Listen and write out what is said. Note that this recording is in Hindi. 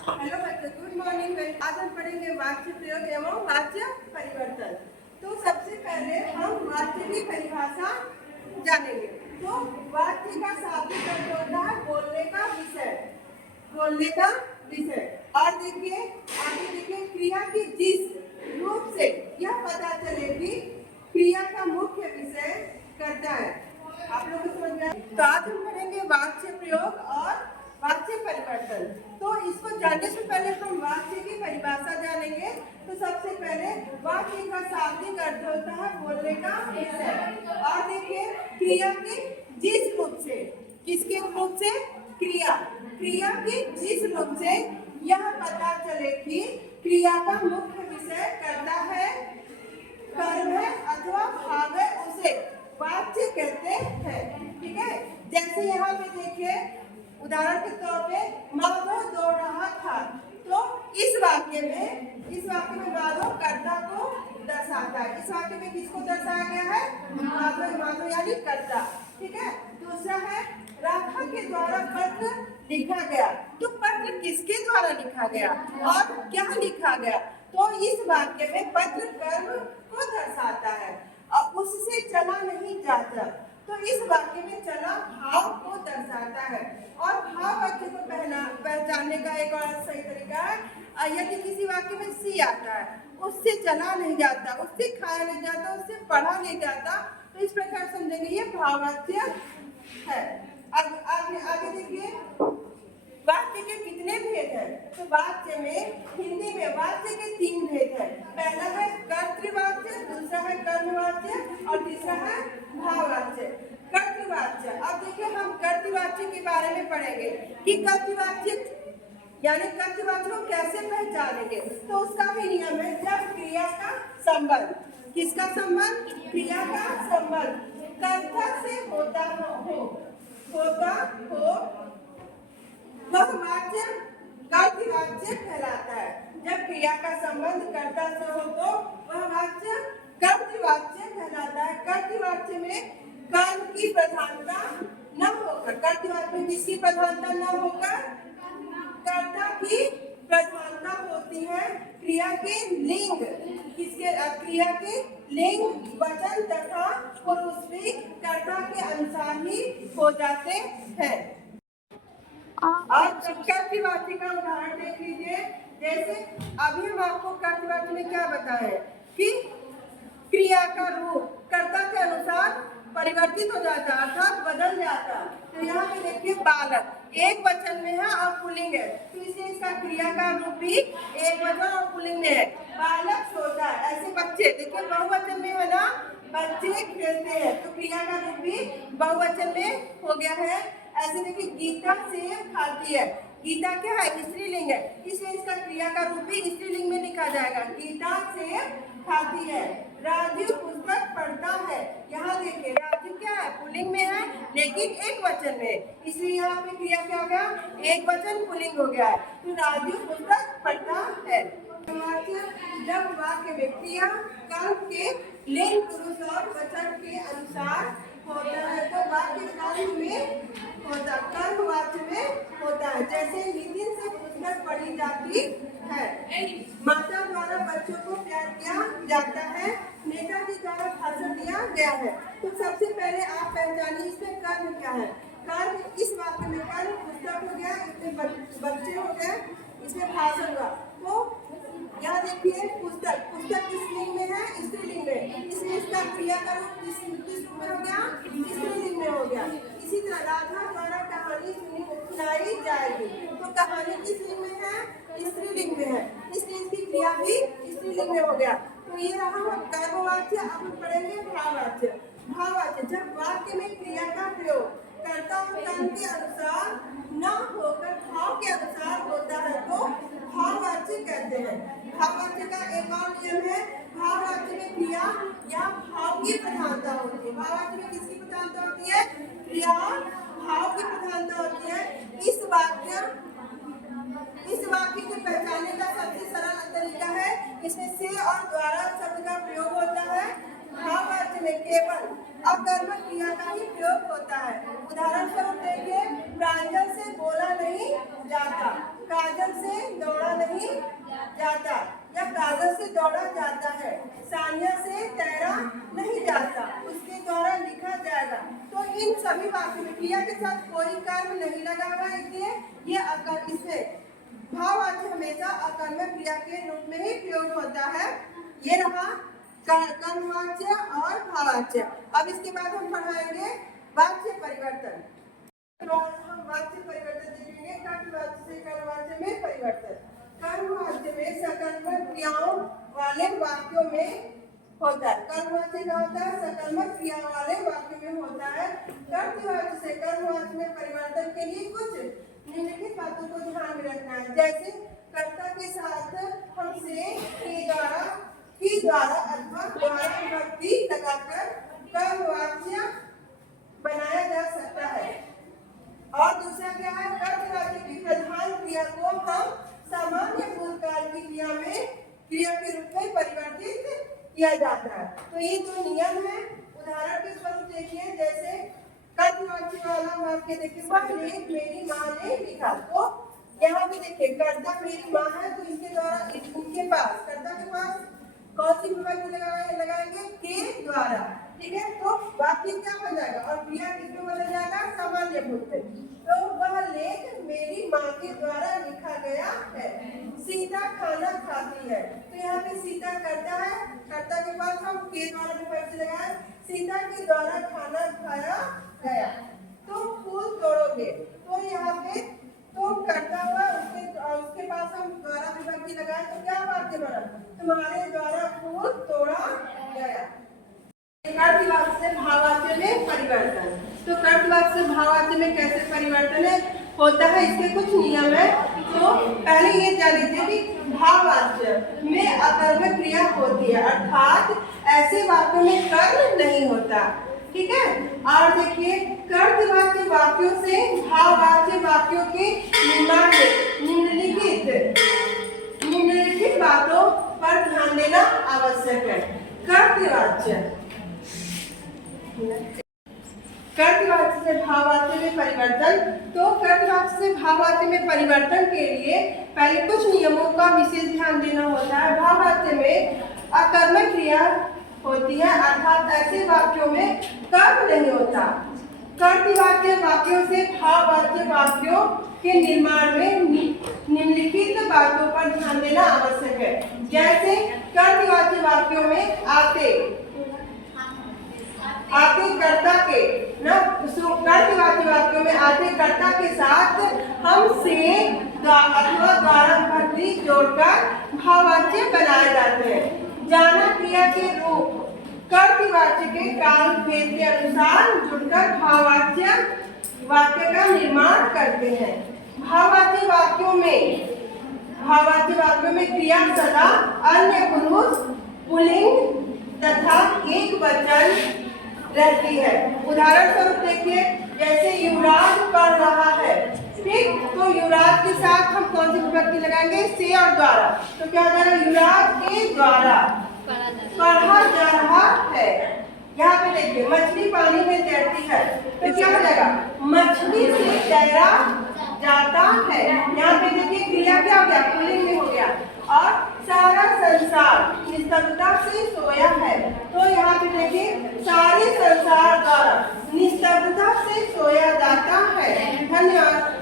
हेलो बच्चों, गुड मॉर्निंग। आज हम पढ़ेंगे वाक्य प्रयोग एवं वाक्य परिवर्तन। तो सबसे पहले हम वाक्य की परिभाषा जानेंगे। तो वाक्य का शाब्दिक अर्थ होता है बोलने का विषय, बोलने का विषय। और देखिए आगे देखिए, क्रिया की जिस रूप से यह पता चले कि क्रिया का मुख्य विषय करता है। आप लोग को समझ में आया? तो आज हम पढ़ेंगे वाक्य प्रयोग और वाक्य परिवर्तन। तो इसको जानने से पहले हम वाक्य की परिभाषा जानेंगे। तो सबसे पहले वाक्य का शाब्दिक अर्थ होता है बोलने का विषय। और देखिए क्रिया के जिस रूप से, किसके रूप से? क्रिया, क्रिया के जिस रूप से यह पता चले कि क्रिया का मुख्य विषय करता है, कर्म है अथवा भाव है, उसे वाक्य कहते हैं। ठीक है, जैसे यहाँ पे देखिए उदाहरण के तौर पे माधव दौड़ रहा था। तो इस वाक्य में माधव कर्ता को दर्शाता है। इस वाक्य में किसको दर्शाया गया है? माधव, माधव यानी कर्ता। ठीक है, दूसरा है राधा के द्वारा पत्र लिखा गया। तो पत्र किसके द्वारा लिखा गया और क्या लिखा गया? तो इस वाक्य में पत्र कर्म को दर्शाता है और उससे चला नहीं जाता। तो इस वाक्य में चला भाव को दर्शाता है। और भाव वाक्य को पहचानने का एक और सही तरीका है, यदि किसी वाक्य में सी आता है, उससे चला नहीं जाता, उससे खाया नहीं जाता, उससे पढ़ा नहीं जाता, तो इस प्रकार समझेंगे ये भाव वाक्य है। आगे देखिए वाक्य के कितने भेद हैं? तो वाक्य में हिंदी में वाक्य के 3 भेद हैं। पहला है कर्तृवाच्य, दूसरा है कर्मवाच्य और तीसरा है भाववाच्य। कर्तृवाच्य, अब देखिए हम कर्तृवाच्य के बारे में पढ़ेंगे कि कर्तृवाच्य यानी कर्तृवाच्य को कैसे पहचानेंगे। तो उसका भी नियम है, जब क्रिया का संबंध, किसका संबंध? क्रिया का संबंध कर्ता से होता हो वह वाच्य कर्तृवाच्य कहलाता है। जब क्रिया का संबंध कर्ता से हो तो वह वाच्य कर्तृवाच्य कहलाता है। कर्तृवाच्य में कर्म की प्रधानता न होकर, कर्तृवाच्य में किसकी प्रधानता न होकर? कर्ता की प्रधानता होती है। क्रिया के लिंग, किसके? क्रिया के लिंग वचन तथा पुरुष भी कर्ता के अनुसार ही हो जाते हैं। अब कर्तृवाच्य का उदाहरण देख लीजिए। जैसे अभी हम आपको कर्तृवाच्य में क्या बताए कि क्रिया का रूप कर्ता के अनुसार परिवर्तित हो जाता, अर्थात बदल जाता। तो यहाँ पे देखिए बालक एक वचन में है और पुल्लिंग है, तो इसलिए इसका क्रिया का रूप भी एक वचन और पुल्लिंग में है। बालक सोता है। ऐसे बच्चे देखिए बहुवचन में है ना, बच्चे खेलते हैं, तो क्रिया का रूप भी बहुवचन में हो गया है। ऐसे देखिए गीता सेब खाती है। गीता क्या है? स्त्रीलिंग है, इसलिए इसका क्रिया का रूप भी स्त्रीलिंग में लिखा जाएगा, गीता सेब खाती है। राजू पुस्तक पढ़ता है। यहाँ देखिए राजू क्या है? पुल्लिंग में है लेकिन एक वचन में, इसलिए यहाँ पे क्रिया क्या हो गया? एक वचन पुल्लिंग हो गया है। तो राजू पुस्तक पढ़ता है। जब वाक्य में क्रिया कर्म के लिंग पुरुष और वचन के अनुसार होता है तो वाक्य कर्म में होता, कर्म वाच्य में होता है। जैसे नितिन से पुस्तक पढ़ी जाती है, माता द्वारा बच्चों को प्यार किया जाता है, नेताजी द्वारा भाषण दिया गया है। तो सबसे पहले आप पहचानिए इसमें कर्म क्या है। कर्म इस वाक्य में कर्म पुस्तक हो गया, इसमें बच्चे हो गए, इसमें भाषण हुआ। तो यहाँ देखिए पुस्तक, पुस्तक किस लिंग में है? स्त्रीलिंग में, इसलिए इसका क्रिया का रूप किस रूप में हो गया? स्त्रीलिंग में हो गया। इसी तरह राधा द्वारा कहानी सुनाई जाएगी, तो कहानी किस लिंग में है? स्त्रीलिंग में है, इसलिए इसकी क्रिया भी स्त्रीलिंग में हो गया। तो ये रहा कर्मवाच्य। अब हम पढ़ेंगे भाववाच्य। भाववाच्य, जब वाक्य में क्रिया का प्रयोग कर्ता और कर्म के अनुसार न होकर भाव के अनुसार होता है तो भाववाच्य कहते हैं। भाववाच्य का एक और नियम है, भाववाच्य में क्रिया या भाव की प्रधानता होती है। भाववाच्य में किसकी प्रधानता होती है? क्रिया भाव की प्रधानता होती है। इस वाक्य को पहचानने का सबसे सरल तरीका है, इसमें से और द्वारा शब्द का प्रयोग होता है। भाववाच्य में केवल अकर्मक क्रिया का ही प्रयोग होता है। उदाहरण स्वरूप देखिए, प्रांजल से बोला नहीं जाता, काजल से दौड़ा जाता है, सानिया से तैरा नहीं जाता, उसके द्वारा लिखा जाएगा। तो इन सभी वाक्यों में क्रिया के साथ कोई कर्म नहीं लगा हुआ, इसलिए ये अकर्म, इसमें भाववाच्य हमेशा अकर्मक क्रिया के रूप में ही प्रयोग होता है। ये रहा कर्मवाच्य और भाववाच्य। अब इसके बाद हम पढ़ाएंगे वाच्य परिवर्तन। हम वाच्य परिवर्तन देखेंगे। कर्मवाच्य से कर्मवाच्य में परिवर्तन। कर्मवाच्य में सकर्मक क्रियाओं वाले वाक्यों में होता है। कर्मवाच्य क्या होता है? सकर्मक क्रिया वाले वाक्यों में होता है। कर्तवाच्य से कर्मवाच्य में परिवर्तन के लिए कुछ निम्नलिखित बातों को ध्यान में रखना है। जैसे कर्ता के साथ हमसे के द्वारा अथवा द्वारा विभक्ति लगाकर कर्मवाच्य बनाया जा सकता है। और दूसरा क्या है? कर्तवाच्य की प्रधान क्रिया को हम सामान्य भूतकाल की क्रिया के रूप में परिवर्तित किया जाता है। तो ये दो नियम है। उदाहरण के स्वरूप देखिए, जैसे कर्तवाच्य वाला वाक्य देखिए, पहले मेरी माँ ने लिखा। तो यहाँ पे देखिए कर्ता मेरी माँ है, तो इसके द्वारा इनके पास, कर्ता के पास कौन सी विभक्ति लगाएंगे? के द्वारा। ठीक है, तो वाक्य क्या बन जाएगा और क्रिया किसमें बदल जाएगा? सामान्य भूत में। तो वह लेख मेरी माँ के द्वारा लिखा गया है। सीता खाना खाती है, तो यहाँ पे सीता कर्ता है, कर्ता के पास हम के द्वारा विभक्ति लगाए, सीता के द्वारा खाना खाया गया। तुम फूल तोड़ोगे, तो यहाँ पे तो कर्ता हुआ, उसके पास हम द्वारा विभक्ति लगाए, तो क्या वाक्य बना? तुम्हारे द्वारा फूल तोड़ा गया। कर्तवाच्य से भाववाच्य में परिवर्तन। तो कर्तवाच्य से भाववाच्य में कैसे परिवर्तन होता है, इसके कुछ नियम है। तो पहले ये जान लीजिए कि भाववाच्य में अकर्मक क्रिया होती है, अर्थात ऐसे वाक्यों में कर्म नहीं होता। ठीक है, और देखिए कर्तवाच्य वाक्यों से भाववाच्य वाक्यों के निर्माण में निम्नलिखित बातों पर ध्यान देना आवश्यक है। कर्तवाच्य से भाववाच्य में परिवर्तन। तो कर्तवाच्य से भाववाच्य में परिवर्तन के लिए पहले कुछ नियमों का विशेष ध्यान देना होता है। भाववाच्य में अकर्मक क्रिया होती है, अर्थात ऐसे वाक्यों में कर्म नहीं होता। कर्तवाच्य वाक्यों से भाववाच्य वाक्यों के निर्माण में निम्नलिखित बातों पर ध्यान देना आवश्यक है। जैसे कर्तवाच्य वाक्यों में आते कर्ता के ना, कर्तवाच्य वाक्यों में आते कर्ता के साथ हम से अथवा द्वारा विभक्ति जोड़कर भाववाच्य बनाए जाते हैं। जाना क्रिया के रूप कर्तवाच्य के काल भेद के अनुसार जुड़कर भाववाच्य वाक्य का निर्माण करते हैं। भाववाच्य वाक्यों में क्रिया सदा अन्य पुरुष, पुल्लिंग तथा एक वचन रहती है। उदाहरण स्वरूप देखिए, जैसे युवराज पढ़ रहा है, ठीक, तो युवराज के साथ हम कौन सी विभक्ति लगाएंगे? से और द्वारा। तो क्या हो जाएगा? युवराज के द्वारा पढ़ा जा रहा है। यहाँ पे देखिए मछली पानी में तैरती है, तो क्या हो जाएगा? मछली से तैरा जाता है। यहाँ पे देखिए क्रिया क्या हो गया? पुल्लिंग में हो गया। और सारा संसार निस्तब्धता से सोया है, तो यहाँ पे देखिए सारे संसार द्वारा निस्तब्धता से सोया जाता है। धन्यवाद।